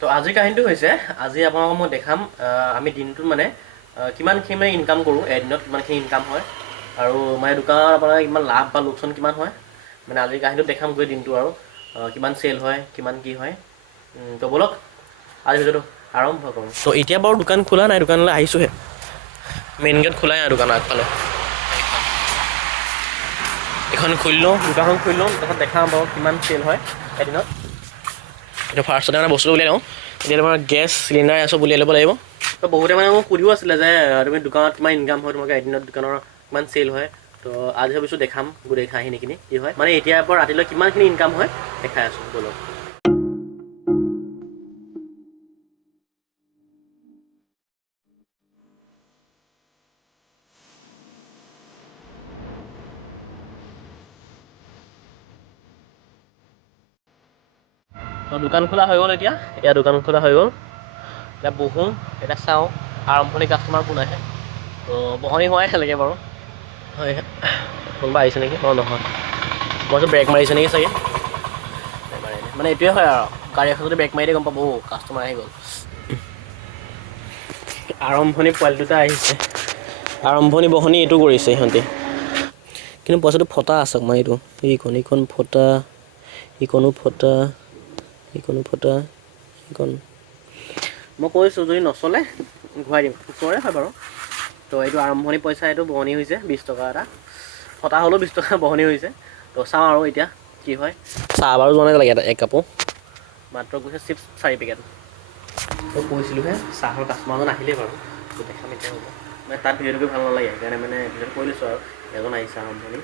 তো আজিৰ কাহিনীটো হৈছে আজি আপোনালোকক মই দেখাম আমি দিনটোত মানে কিমানখিনি মানে ইনকাম কৰোঁ, এদিনত কিমানখিনি ইনকাম হয় আৰু মানে দোকানত আপোনাৰ কিমান লাভ বা লোকচান কিমান হয় মানে আজিৰ কাহিনীটো দেখাম গৈ দিনটো আৰু কিমান চেল হয় কিমান কি হয়। তো ব'লক আজি ভিডিঅ'টো আৰম্ভ কৰোঁ। তো এতিয়া বাৰু দোকান খোলা নাই, দোকানলৈ আহিছোঁহে, মেইন গেট খোলাই নাই দোকানৰ আগফালে। এখন খুলি লওঁ, দোকানখন খুলি লওঁ, তাৰপিছত দেখাম বাৰু কিমান চেল হয় এদিনত। এইটো ফাৰ্ষ্টতে মানে বস্তুটো উলিয়াই লওঁ। এতিয়া তোমাৰ গেছ চিলিণ্ডাৰ চব উলিয়াই ল'ব লাগিব। তো বহুতে মানে মোক সুধিও আছিলে যে তুমি দোকানত কিমান ইনকাম হয়, তোমালোকে এদিনত দোকানৰ কিমান চেল হয়। তো আজি ভাবিছোঁ দেখাম গোটেই কাহিনীখিনি কি হয়, মানে এতিয়াৰ পৰা ৰাতিলৈ কিমানখিনি ইনকাম হয় দেখাই আছোঁ ব'লক। তো দোকান খোলা হৈ গ'ল, এতিয়া দোকান খোলা হৈ গ'ল। এতিয়া বহোঁ, এতিয়া চাওঁ আৰম্ভণি কাষ্টমাৰ কোন আহে। তো বহনি হোৱাই লাগে বাৰু। হয়, কোনোবা আহিছে নেকি? অঁ নহয়, মইতো ব্ৰেক মাৰিছে নেকি চাগে। মানে এইটোৱে হয় আৰু গাড়ী এখন যদি ব্ৰেক মাৰি দিয়ে গম পাব কাষ্টমাৰ আহি গ'ল। আৰম্ভণি পোৱালি দুটা আহিছে, আৰম্ভণি বহনি এইটো কৰিছে সিহঁতে। কিন্তু পইচাটো ফটা আছে আমাৰ এইটো, এইখন ফটা, ইখনো ফটা, ইখনো ফটা, ইখন। মই কৈছোঁ যদি নচলে ঘূৰাই দিম, ওচৰে হয় বাৰু। তো এইটো আৰম্ভণি পইচা, এইটো বহনি হৈছে 20 টকা এটা, ফটা হ'লেও 20 টকা বহনি হৈছে। তো চাওঁ আৰু এতিয়া কি হয়। চাহ বাৰু যোৱা নাই লাগে এক কাপো, মাত্ৰ গৈছে চিপছ 4 পেকেট। মই কৈছিলোঁহে চাহৰ কাষ্টমাৰজন আহিলেই বাৰু, তো দেখাম এতিয়া হ'ব। মানে তাত ভিডিঅ'টো কৰি ভাল নালাগে, সেইকাৰণে মানে ভিডিঅ'টো কৈ লৈছোঁ আৰু এজন আহিছে আৰম্ভণি।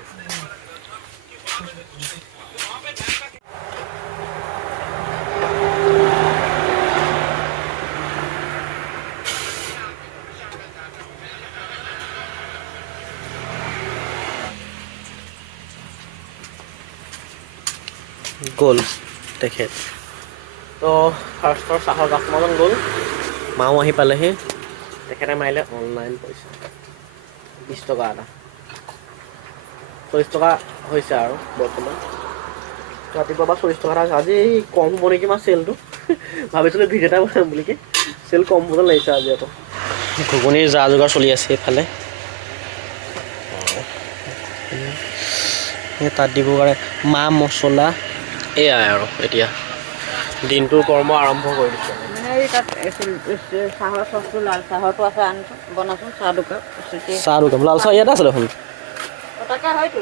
গ'ল তেখেত। তো ফাৰ্ষ্টৰ চাহৰ কাষ্টমাৰজন গ'ল, মাও আহি পালেহি। তেখেতে মাৰিলে অনলাইন পইচা 20 টকা এটা, 40 টকা হৈছে আৰু বৰ্তমান। ৰাতিপুৱা পৰা 40 টকা এটা আজি কম হ'ব নেকি আমাৰ চেলটো। ভাবিছিলোঁ ভিডিঅ' এটা বনাম বুলিকে, চেল কম হ'ব যেন লাগিছে আজি আকৌ। ঘুগুনিৰ যা যোগাৰ চলি আছে এইফালে। তাত দিবৰ কাৰণে মা মছলা এয়াই আৰু এতিয়া দিনটোৰ কৰ্ম আৰম্ভ কৰি দিছোঁ। তাত চাহৰ চচটো লাল চাহৰটো আছে, আনচোন বনাচোন চাহ দোকান। চাহ দোকান লাল চাহ ইয়াতে আছে দেখোন। তাকে হয়তো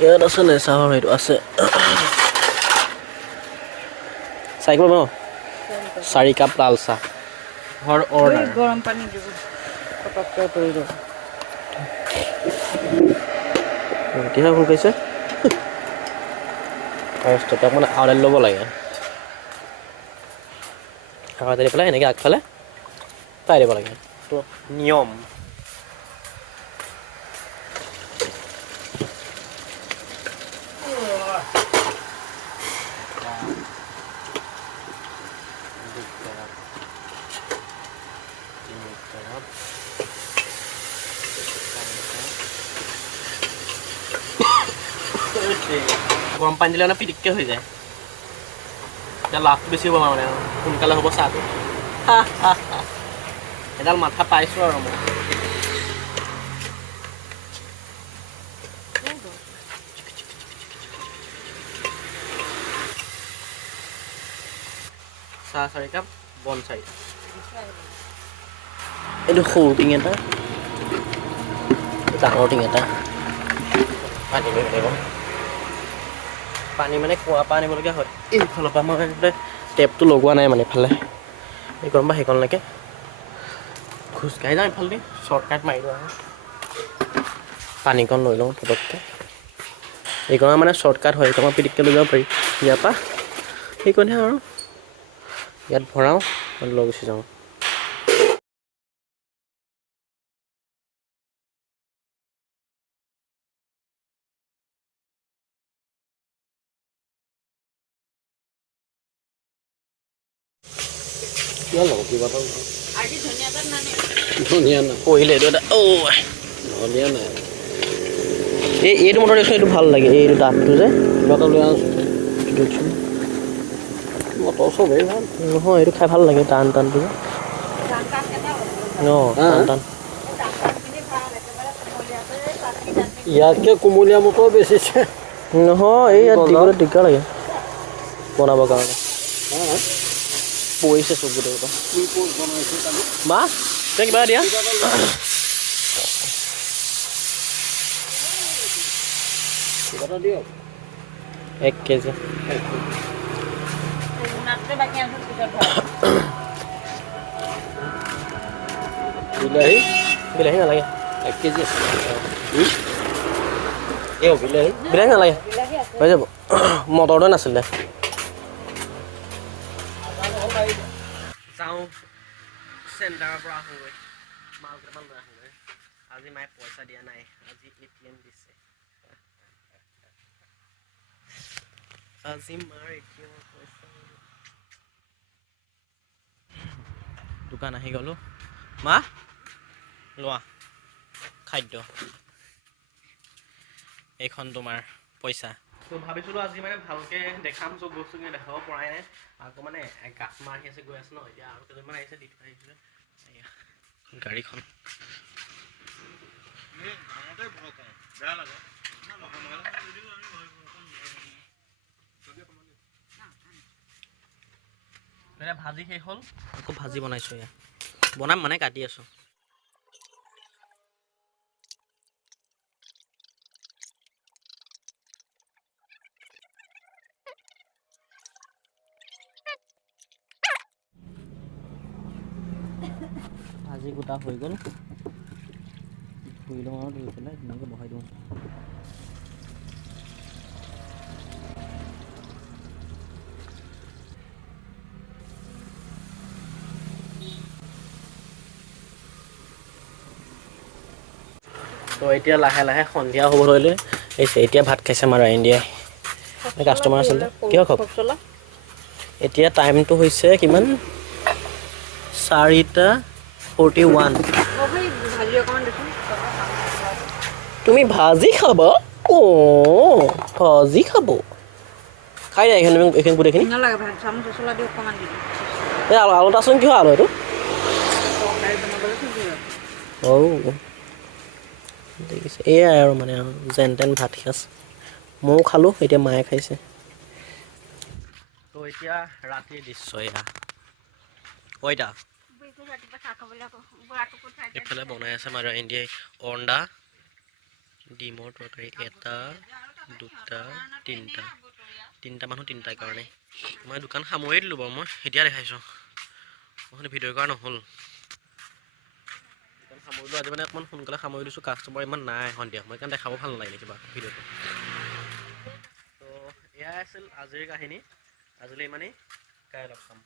ইয়াত আছে নাই চাহৰ সেইটো আছে। 4 কাপ ন, 4 কাপ লাল চাহ ঘৰ অৰ্ডাৰ। গৰম পানী দিব পটককৈ কৰি দিব। কিহৰ ভুল কৰিছে ফাৰ্ষ্টতে মানে আউডাল ল'ব লাগে, আউডালি পেলাই এনেকৈ আগফালে পাই দিব লাগে, তো নিয়ম। গৰম পানী দিলে মানে পিটিককৈ হৈ যায়, এতিয়া লাভটো বেছি হ'ব মানে সোনকালে হ'ব চাহটো। এডাল মাথা পাইছোঁ আৰু মই। চাহ 4 কাপ, বন 4টা। এইটো সৰু টিং এটা, ডাঙৰ টিং এটা, পানী লৈ লাগিব। পানী মানে কুঁৱাৰ পৰা আনিবলগীয়া হয়, এইফালৰ পৰা মই টেপটো লগোৱা নাই মানে ইফালে এইকণ বা সেইকণলৈকে খোজকাঢ়ি যাওঁ, ইফালেদি শ্বৰ্টকাট মাৰি দিওঁ আৰু পানীকণ লৈ লওঁ পটককৈ। এইকণ মানে শ্বৰ্টকাট হয়, এইকণ পিটিককৈ লৈ যাব পাৰি ইয়াৰ পৰা, সেইকণহে আৰু ইয়াত ভৰাওঁ আৰু লৈ গুচি যাওঁ। কিয় ল'ব কিবা এটা ধুনীয়া নাই পৰিলে এইটো এটা ধুনীয়া নাই। এইটো মটৰ দেখিছোঁ, এইটো ভাল লাগে, এইটো ডাঠটো যে কিবা এটা লৈ আছোন মটৰ চবেই ভাল নহয় এইটো খাই ভাল লাগে টান টানটো ধান কাঠ কেইটা অঁ টান টান ধান কাঠখিনি ভাল একেবাৰে কোমলীয়াকৈ চাটনি চাটনি ইয়াতকৈ কোমলীয়া মটৰ বেচিছে নহয় এই ইয়াত দিবলৈ দিগদাৰ লাগে বনাবৰ কাৰণে পৰিছে চব গোটেই কথা বনাইছে কালি মা তই কিবা দিয়া কিবা এটা দিয়ক 1 কেজি মোনাটোতে বাকী আছোঁ পিছত ভৰাই বিলাহী বিলাহী নালাগে 1 কেজি এই বিলাহী বিলাহী নালাগে বিলাহী আছে হৈ যাব মটৰটো নাছিলে যাওঁ চেণ্টাৰৰ পৰা আহোঁগৈ মাল কেইটামান লৈ আহোঁগৈ আজি মায়ে পইচা দিয়া নাই আজি ATM দিছে আজি মাৰ ATM পইচা দোকান আহি গ'লো মা লোৱা খাদ্য এইখন তোমাৰ পইচা তো ভাবিছিলোঁ আজি মানে ভালকৈ দেখাম চব বস্তু কিন্তু দেখাব পৰাই নাই আকৌ মানে গাঁত মাৰি আছে গৈ আছে ন এতিয়া আৰু কেইজনমান আহিছে দি থৈ আহিছিলে গাড়ীখন এতিয়া ভাজি শেষ হ'ল আকৌ ভাজি বনাইছোঁ এয়া বনাম মানে কাটি আছোঁ ভাজি গোটা হৈ গ'ল ধুই লওঁ আৰু ধুই পেলাই ধুনীয়াকৈ বহাই দিওঁ তো এতিয়া লাহে লাহে সন্ধিয়া হ'ব ধৰিলে এতিয়া ভাত খাইছে আমাৰ ইণ্ডিয়াই কাষ্টমাৰ আছিলে কিয় খাওক এতিয়া টাইমটো হৈছে কিমান 4:41 ভাজি অকণমান দেখোন তুমি ভাজি খাবা অঁ ভাজি খাব খাই দিয়া এইখিনি গোটেইখিনি নালাগে ভাত চামুচ মছলা দি অকণমান দি দিম এই আলু আচোন কিয় আলু এইটো তৰকাৰী বনাবলৈ খুজি অঁ দেখিছে এয়াই আৰু মানে যেন তেন ভাত সাজ ময়ো খালোঁ এতিয়া মায়ে খাইছে তো এতিয়া ৰাতিৰ দৃশ্য এয়া কয়টা ৰাতিপুৱা চাহ খাবলৈ আকৌ বুঢ়াটো ক'ত খাই এইফালে বনাই আছে মাদাৰ ইণ্ডিয়াই অণ্ডা ডিমৰ তৰকাৰী 1 2 3টা মানুহ 3টাৰ কাৰণে মই দোকান সামৰি দিলোঁ বাৰু মই এতিয়া দেখাইছোঁ মই ভিডিঅ' কৰা নহ'ল দোকান সামৰিলোঁ আজি মানে অকণমান সোনকালে সামৰি দিছোঁ কাষ্টমাৰ ইমান নাই সন্ধিয়া মই সেইকাৰণে দেখাব ভাল নালাগিলে কিবা ভিডিঅ'টো তো এয়াই আছিল আজিৰ কাহিনী আজিলৈ ইমানেই কাইলৈ লগ পাম